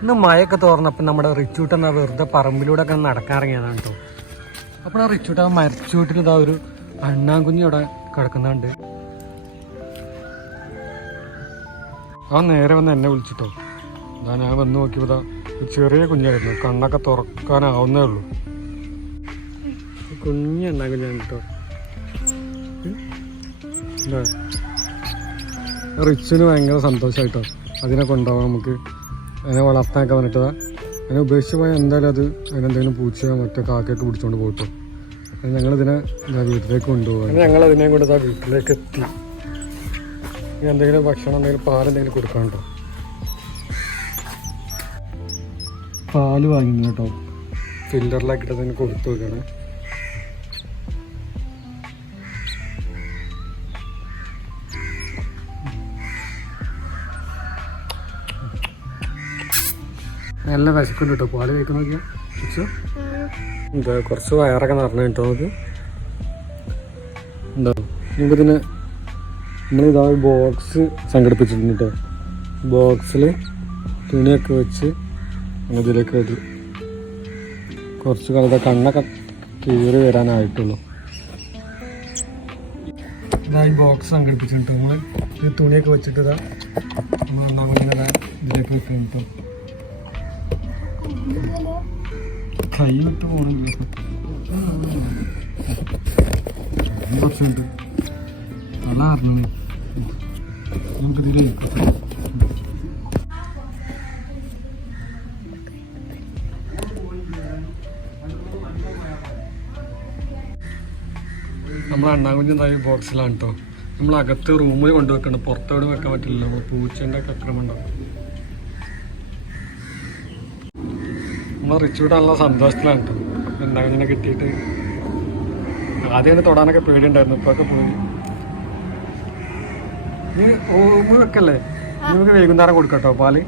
ഇന്ന് മഴയൊക്കെ തോർന്നപ്പോൾ നമ്മുടെ റിച്ചൂട്ടെന്ന വെറുതെ പറമ്പിലൂടെ ഒക്കെ നടക്കാറിങ്ങിയതാണ് കേട്ടോ. അപ്പോൾ ആ റിച്ചൂട്ട് ആ മരച്ചൂട്ടിൽ ഇതാ ഒരു അണ്ണാൻകുഞ്ഞി അവിടെ കിടക്കുന്നുണ്ട്. ആ നേരെ വന്ന് എന്നെ വിളിച്ചിട്ടോ. ഞാൻ വന്ന് നോക്കിയപ്പോൾ ഇതാ ചെറിയ കുഞ്ഞായിരുന്നു, കണ്ണൊക്കെ തുറക്കാനാവുന്നേ ഉള്ളൂ. കുഞ്ഞ് അണ്ണാൻകുഞ്ഞാണ് കേട്ടോ. റിച്ചിന് ഭയങ്കര സന്തോഷമായിട്ടോ. അതിനെ കൊണ്ടുപോകാം, നമുക്ക് അതിനെ വളർത്താനൊക്കെ വന്നിട്ടതാ. അതിനെ ഉപേക്ഷിച്ച് പോയാൽ എന്തായാലും അത് അതിനെന്തെങ്കിലും പൂച്ചയോ മറ്റോ കാക്കയൊക്കെ പിടിച്ചുകൊണ്ട് പോയിട്ടോ. ഞങ്ങളിതിനെ വീട്ടിലേക്ക് കൊണ്ടുപോകാം. ഞങ്ങളതിനെ കൊണ്ട് ഇതാ വീട്ടിലേക്ക് എത്തി. എന്തെങ്കിലും ഭക്ഷണം എന്തെങ്കിലും പാലെന്തെങ്കിലും കൊടുക്കണം കേട്ടോ. പാല് വാങ്ങുന്നു കേട്ടോ. ഫിൽറ്ററിലാക്കിയിട്ട് അതിന് കൊടുത്തു വെക്കണം. നല്ല വിശക്കുണ്ട് കേട്ടോ. പാല് കഴിക്കുന്ന നോക്കിയാൽ എന്താ കുറച്ച് വയറൊക്കെ നിറഞ്ഞു കേട്ടോ. നമുക്ക് ഉണ്ടോ നമുക്കിതിന് നമ്മളിതാ ബോക്സ് സംഘടിപ്പിച്ചിട്ടുണ്ട് കേട്ടോ. ബോക്സിൽ തുണിയൊക്കെ വെച്ച് ഇതിലേക്ക് ഇടും. കുറച്ച് കാലത്തെ കണ്ണൊക്കെ കീറി വരാനായിട്ടുള്ളൂ. ഇതാ ഈ ബോക്സ് സംഘടിപ്പിച്ചിട്ടുണ്ട്. നമ്മൾ ഈ തുണിയൊക്കെ വെച്ചിട്ട് ഇതാ നമ്മൾ എണ്ണാകുഞ്ഞിനെ ഇതിലേക്ക് വെക്കണം കേട്ടോ. കൈ വിട്ട് പോകണില്ല. കുറച്ചുണ്ട് നല്ല അറിഞ്ഞു. നമുക്കിതിൽ നമ്മൾ അണ്ണാകുഞ്ഞിതായി ബോക്സിലാണ് കേട്ടോ. നമ്മൾ അകത്ത് റൂമിൽ കൊണ്ടുവെക്കണം, പുറത്തോട് വെക്കാൻ പറ്റില്ല. നമ്മൾ പൂച്ചേൻ്റെ ഒക്കെ അക്രമം ഉണ്ടാവും. നമ്മൾ റിച്ചൂട്ട് നല്ല സന്തോഷത്തിലാണ് കേട്ടോ. അണ്ണാകുഞ്ഞിനെ കിട്ടിയിട്ട് ആദ്യം തൊടാനൊക്കെ പേടിയുണ്ടായിരുന്നു, ഇപ്പൊക്കെ പോയി. നീ റൂമിൽ വെക്കല്ലേ, നമുക്ക് വൈകുന്നേരം കൊടുക്കാം കേട്ടോ പാല്.